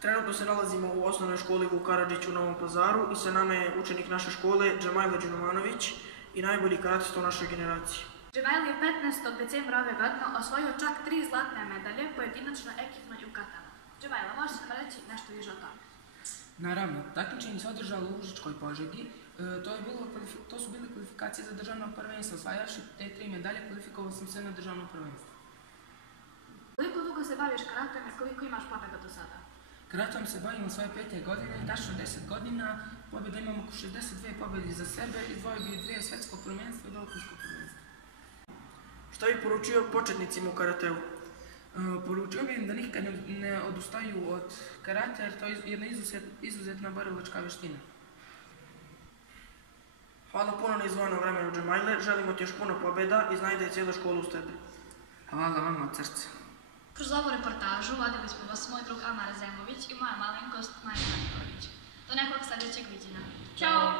Trenutno se nalazimo u osnovnoj školi Vuk Karadžić u Novom Pazaru i sa nama je učenik naše škole Džemajla Đunomanović i najbolji karatista u našoj generaciji. Džemajla je 15. decembra ove godine osvojio čak 3 zlatne medalje, pojedinačno, ekipno i u katanu. Džemajla, možeš nam reći nešto više o tome? Naravno, takmičenje se održalo u Užičkoj Požegi. To su bile kvalifikacije za državno prvenstvo. Osvajavši te 3 medalje, kvalifikovao sam se na državno prvenstvo. Koliko dugo se baviš karatem i koliko imaš pobjeda do sada? Karatom se bavim u svoje 5. godine i tačno 10 godina. Pobjeda imam oko 62 pobjede za sebe, izdvojio bi 2 svetsko prvenstvo i dopunsko prvenstvo. Šta bi poručio početnicima u karateu? Poručio bih im da nikad ne odustaju od karate, jer to je jedna izuzetna borilačka veština. Hvala puno na izdvojenom vremenu, Džemajle. Želimo ti još puno pobjeda i znaj da je cijela škola uz tebe. Hvala vama od srca. Kroz ovu reportažu vodili smo vas moj drug Amara Zemović i moja malenkost Maja Marković. Do nekog sljedećeg viđenja. Ćao!